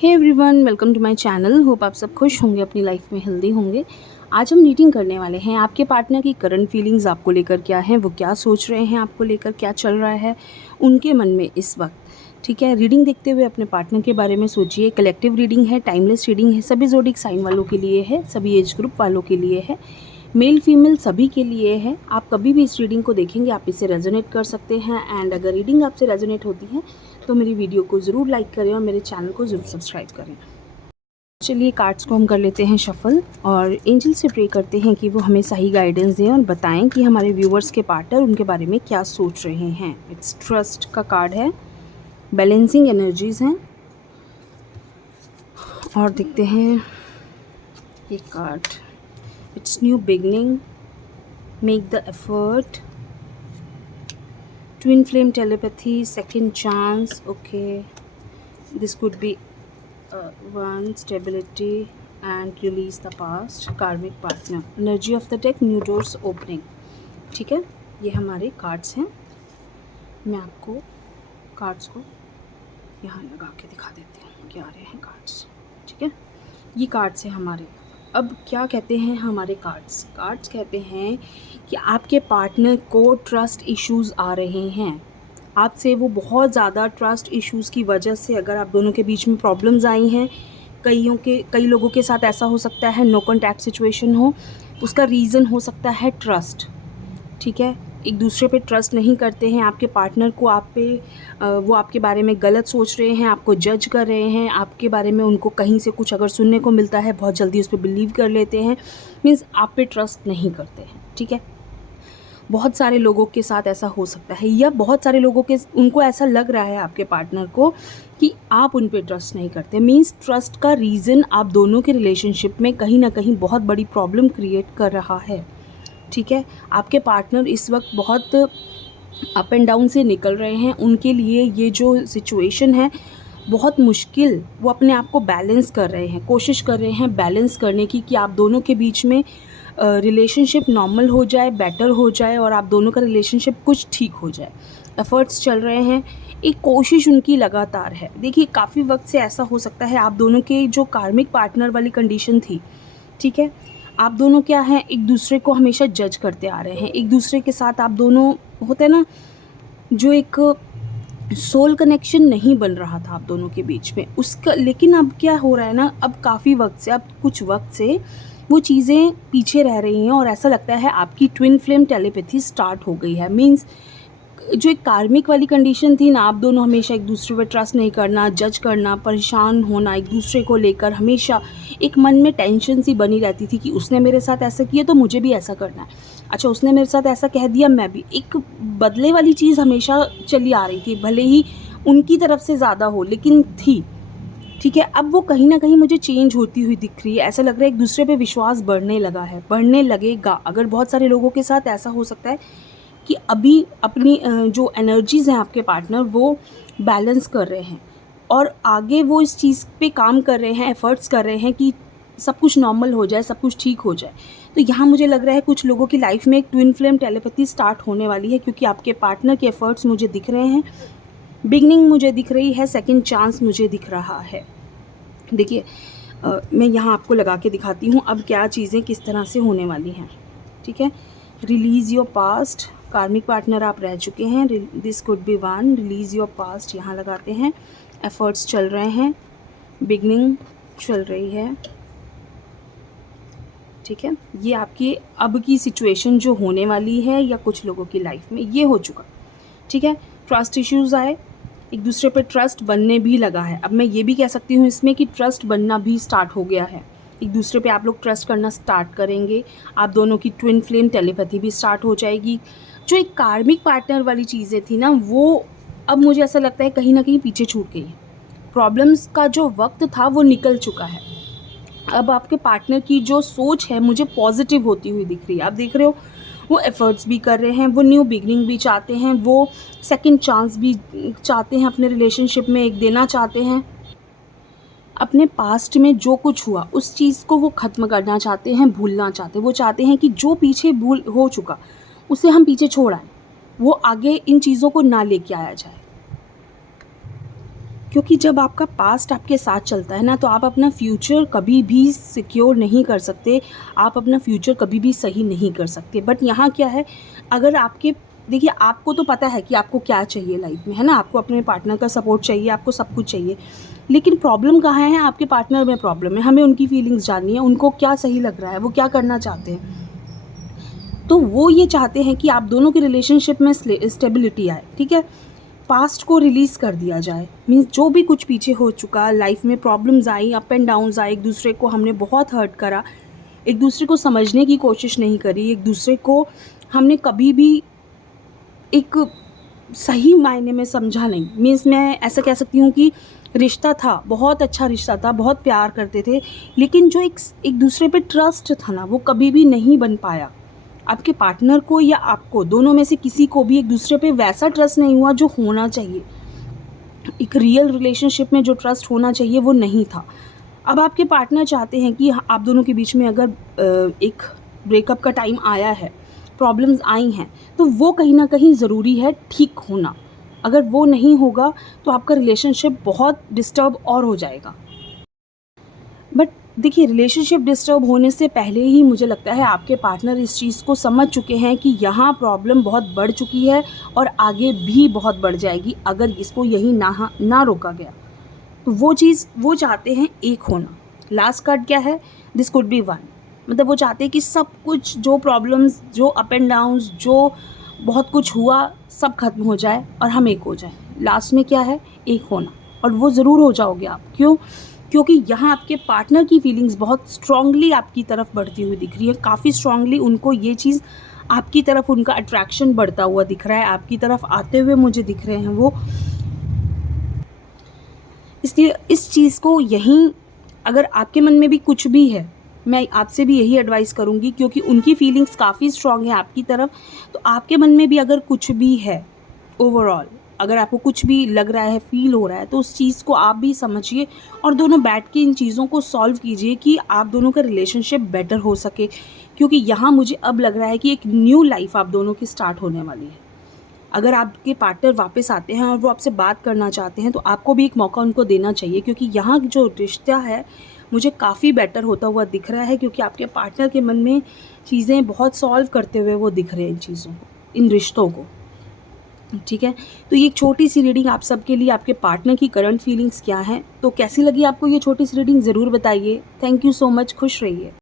Hey everyone, welcome to my channel. Hope आप सब खुश होंगे, अपनी लाइफ में हेल्दी होंगे। आज हम रीडिंग करने वाले हैं आपके पार्टनर की करंट फीलिंग्स आपको लेकर क्या है, वो क्या सोच रहे हैं आपको लेकर, क्या चल रहा है उनके मन में इस वक्त। ठीक है, रीडिंग देखते हुए अपने पार्टनर के बारे में सोचिए। कलेक्टिव रीडिंग है, टाइमलेस रीडिंग है, सभी ज़ोडिक साइन वालों के लिए है, सभी एज ग्रुप वालों के लिए है, मेल फीमेल सभी के लिए है। आप कभी भी इस रीडिंग को देखेंगे आप इसे रेजोनेट कर सकते हैं। एंड अगर रीडिंग आपसे रेजोनेट होती है तो मेरी वीडियो को ज़रूर लाइक करें और मेरे चैनल को ज़रूर सब्सक्राइब करें। चलिए कार्ड्स को हम कर लेते हैं शफल और एंजल से प्रे करते हैं कि वो हमें सही गाइडेंस दें और बताएं कि हमारे व्यूवर्स के पार्टनर उनके बारे में क्या सोच रहे हैं। इट्स ट्रस्ट का कार्ड है, बैलेंसिंग एनर्जीज़ हैं। और देखते हैं ये card, it's new beginning, make the effort, twin flame telepathy, second chance. Okay, this could be one, stability and release the past, karmic partner, energy of the deck, new doors opening। ठीक है, ये हमारे cards हैं। मैं आपको cards को यहाँ लगा के दिखा देती हूँ क्या आ रहे हैं कार्ड्स। ठीक है, ये कार्ड्स हैं हमारे। अब क्या कहते हैं हमारे कार्ड्स? कार्ड्स कहते हैं कि आपके पार्टनर को ट्रस्ट इश्यूज़ आ रहे हैं आपसे। वो बहुत ज़्यादा ट्रस्ट इश्यूज़ की वजह से, अगर आप दोनों के बीच में प्रॉब्लम्स आई हैं, कई लोगों के साथ ऐसा हो सकता है नो कॉन्टैक्ट सिचुएशन हो, उसका रीज़न हो सकता है ट्रस्ट। ठीक है, एक दूसरे पे ट्रस्ट नहीं करते हैं, आपके पार्टनर को आप पे वो आपके बारे में गलत सोच रहे हैं, आपको जज कर रहे हैं, आपके बारे में उनको कहीं से कुछ अगर सुनने को मिलता है बहुत जल्दी उस पर बिलीव कर लेते हैं, मीन्स आप पे ट्रस्ट नहीं करते हैं। ठीक है, बहुत सारे लोगों के साथ ऐसा हो सकता है, या बहुत सारे लोगों के उनको ऐसा लग रहा है आपके पार्टनर को कि आप उन पे ट्रस्ट नहीं करते। मीन्स ट्रस्ट का रीज़न आप दोनों के रिलेशनशिप में कहीं ना कहीं बहुत बड़ी प्रॉब्लम क्रिएट कर रहा है। ठीक है, आपके पार्टनर इस वक्त बहुत अप एंड डाउन से निकल रहे हैं। उनके लिए ये जो सिचुएशन है बहुत मुश्किल, वो अपने आप को बैलेंस कर रहे हैं, कोशिश कर रहे हैं बैलेंस करने की कि आप दोनों के बीच में रिलेशनशिप नॉर्मल हो जाए, बेटर हो जाए और आप दोनों का रिलेशनशिप कुछ ठीक हो जाए। एफ़र्ट्स चल रहे हैं, एक कोशिश उनकी लगातार है। देखिए, काफ़ी वक्त से ऐसा हो सकता है आप दोनों के जो कार्मिक पार्टनर वाली कंडीशन थी, ठीक है, आप दोनों क्या हैं, एक दूसरे को हमेशा जज करते आ रहे हैं। एक दूसरे के साथ आप दोनों, होता है ना, जो एक सोल कनेक्शन नहीं बन रहा था आप दोनों के बीच में उसका। लेकिन अब क्या हो रहा है ना, अब काफ़ी वक्त से, अब कुछ वक्त से वो चीज़ें पीछे रह रही हैं और ऐसा लगता है आपकी ट्विन फ्लेम टेलीपैथी स्टार्ट हो गई है। मीन्स जो एक कार्मिक वाली कंडीशन थी ना, आप दोनों हमेशा एक दूसरे पर ट्रस्ट नहीं करना, जज करना, परेशान होना एक दूसरे को लेकर, हमेशा एक मन में टेंशन सी बनी रहती थी कि उसने मेरे साथ ऐसा किया तो मुझे भी ऐसा करना है, अच्छा उसने मेरे साथ ऐसा कह दिया मैं भी। एक बदले वाली चीज़ हमेशा चली आ रही थी, भले ही उनकी तरफ से ज़्यादा हो लेकिन थी। ठीक है, अब वो कहीं ना कहीं मुझे चेंज होती हुई दिख रही है। ऐसा लग रहा है एक दूसरे पे विश्वास बढ़ने लगा है, बढ़ने लगेगा। अगर बहुत सारे लोगों के साथ ऐसा हो सकता है कि अभी अपनी जो एनर्जीज़ हैं आपके पार्टनर वो बैलेंस कर रहे हैं और आगे वो इस चीज़ पे काम कर रहे हैं, एफ़र्ट्स कर रहे हैं कि सब कुछ नॉर्मल हो जाए, सब कुछ ठीक हो जाए। तो यहाँ मुझे लग रहा है कुछ लोगों की लाइफ में एक ट्विन फ्लेम टेलीपैथी स्टार्ट होने वाली है, क्योंकि आपके पार्टनर के एफ़र्ट्स मुझे दिख रहे हैं, बिगनिंग मुझे दिख रही है, सेकंड चांस मुझे दिख रहा है। देखिए, मैं यहाँ आपको लगा के दिखाती हूँ अब क्या चीज़ें किस तरह से होने वाली हैं। ठीक है, रिलीज़ योर पास्ट, कार्मिक पार्टनर आप रह चुके हैं, this could be one, release your past यहाँ लगाते हैं। एफ़र्ट्स चल रहे हैं, बिगनिंग चल रही है। ठीक है, ये आपकी अब की सिचुएशन जो होने वाली है या कुछ लोगों की लाइफ में ये हो चुका। ठीक है, ट्रस्ट इश्यूज़ आए, एक दूसरे पर ट्रस्ट बनने भी लगा है। अब मैं ये भी कह सकती हूँ इसमें कि ट्रस्ट बनना भी स्टार्ट हो गया है, एक दूसरे पे आप लोग ट्रस्ट करना स्टार्ट करेंगे। आप दोनों की ट्विन फ्लेम टेलीपैथी भी स्टार्ट हो जाएगी। जो एक कार्मिक पार्टनर वाली चीज़ें थी ना, वो अब मुझे ऐसा लगता है कहीं ना कहीं पीछे छूट गई। प्रॉब्लम्स का जो वक्त था वो निकल चुका है। अब आपके पार्टनर की जो सोच है मुझे पॉजिटिव होती हुई दिख रही है। आप देख रहे हो वो एफ़र्ट्स भी कर रहे हैं, वो न्यू बिगनिंग भी चाहते हैं, वो सेकंड चांस भी चाहते हैं, अपने रिलेशनशिप में एक देना चाहते हैं। अपने पास्ट में जो कुछ हुआ उस चीज़ को वो ख़त्म करना चाहते हैं, भूलना चाहते हैं। वो चाहते हैं कि जो पीछे भूल हो चुका उसे हम पीछे छोड़ आएँ, वो आगे इन चीज़ों को ना लेके आया जाए। क्योंकि जब आपका पास्ट आपके साथ चलता है ना, तो आप अपना फ्यूचर कभी भी सिक्योर नहीं कर सकते, आप अपना फ्यूचर कभी भी सही नहीं कर सकते। बट यहाँ क्या है, अगर आपके देखिए, आपको तो पता है कि आपको क्या चाहिए लाइफ में, है ना? आपको अपने पार्टनर का सपोर्ट चाहिए, आपको सब कुछ चाहिए। लेकिन प्रॉब्लम कहाँ है? आपके पार्टनर में प्रॉब्लम है। हमें उनकी फीलिंग्स जाननी है, उनको क्या सही लग रहा है, वो क्या करना चाहते हैं। तो वो ये चाहते हैं कि आप दोनों के रिलेशनशिप में स्टेबिलिटी आए, ठीक है? पास्ट को रिलीज़ कर दिया जाए। मीन्स जो भी कुछ पीछे हो चुका, लाइफ में problems I, up and downs आए, एक दूसरे को हमने बहुत हर्ट करा, एक दूसरे को समझने की कोशिश नहीं करी, एक दूसरे को हमने कभी भी एक सही मायने में समझा नहीं। मीन्स मैं ऐसा कह सकती हूँ कि रिश्ता था, बहुत अच्छा रिश्ता था, बहुत प्यार करते थे, लेकिन जो एक दूसरे पे ट्रस्ट था ना, वो कभी भी नहीं बन पाया। आपके पार्टनर को या आपको, दोनों में से किसी को भी एक दूसरे पे वैसा ट्रस्ट नहीं हुआ जो होना चाहिए। एक रियल रिलेशनशिप में जो ट्रस्ट होना चाहिए वो नहीं था। अब आपके पार्टनर चाहते हैं कि आप दोनों के बीच में अगर एक ब्रेकअप का टाइम आया है, प्रॉब्लम्स आई हैं, तो वो कहीं ना कहीं ज़रूरी है ठीक होना। अगर वो नहीं होगा तो आपका रिलेशनशिप बहुत डिस्टर्ब और हो जाएगा। बट देखिए, रिलेशनशिप डिस्टर्ब होने से पहले ही मुझे लगता है आपके पार्टनर इस चीज़ को समझ चुके हैं कि यहाँ प्रॉब्लम बहुत बढ़ चुकी है और आगे भी बहुत बढ़ जाएगी अगर इसको यहीं ना रोका गया। तो वो चीज़ वो चाहते हैं एक होना। लास्ट कार्ड क्या है? This could be one. मतलब वो चाहते हैं कि सब कुछ, जो प्रॉब्लम्स, जो अप एंड डाउन्स, जो बहुत कुछ हुआ, सब खत्म हो जाए और हम एक हो जाए। लास्ट में क्या है? एक होना। और वो ज़रूर हो जाओगे आप। क्यों? क्योंकि यहाँ आपके पार्टनर की फीलिंग्स बहुत स्ट्रांगली आपकी तरफ बढ़ती हुई दिख रही है। काफ़ी स्ट्रांगली उनको ये चीज़ आपकी तरफ, उनका अट्रैक्शन बढ़ता हुआ दिख रहा है, आपकी तरफ आते हुए मुझे दिख रहे हैं वो। इसलिए इस चीज़ को यहीं, अगर आपके मन में भी कुछ भी है, मैं आपसे भी यही एडवाइस करूँगी, क्योंकि उनकी फीलिंग्स काफ़ी स्ट्रॉन्ग है आपकी तरफ। तो आपके मन में भी अगर कुछ भी है, ओवरऑल अगर आपको कुछ भी लग रहा है, फील हो रहा है, तो उस चीज़ को आप भी समझिए और दोनों बैठ के इन चीज़ों को सॉल्व कीजिए कि आप दोनों का रिलेशनशिप बेटर हो सके। क्योंकि यहाँ मुझे अब लग रहा है कि एक न्यू लाइफ आप दोनों की स्टार्ट होने वाली है। अगर आपके पार्टनर वापस आते हैं और वो आपसे बात करना चाहते हैं, तो आपको भी एक मौका उनको देना चाहिए, क्योंकि यहाँ जो रिश्ता है मुझे काफ़ी बेटर होता हुआ दिख रहा है, क्योंकि आपके पार्टनर के मन में चीज़ें बहुत सॉल्व करते हुए वो दिख रहे हैं इन चीज़ों को, इन रिश्तों को। ठीक है, तो ये एक छोटी सी रीडिंग आप सबके लिए, आपके पार्टनर की करंट फीलिंग्स क्या हैं। तो कैसी लगी आपको ये छोटी सी रीडिंग, ज़रूर बताइए। थैंक यू सो मच, खुश रहिए।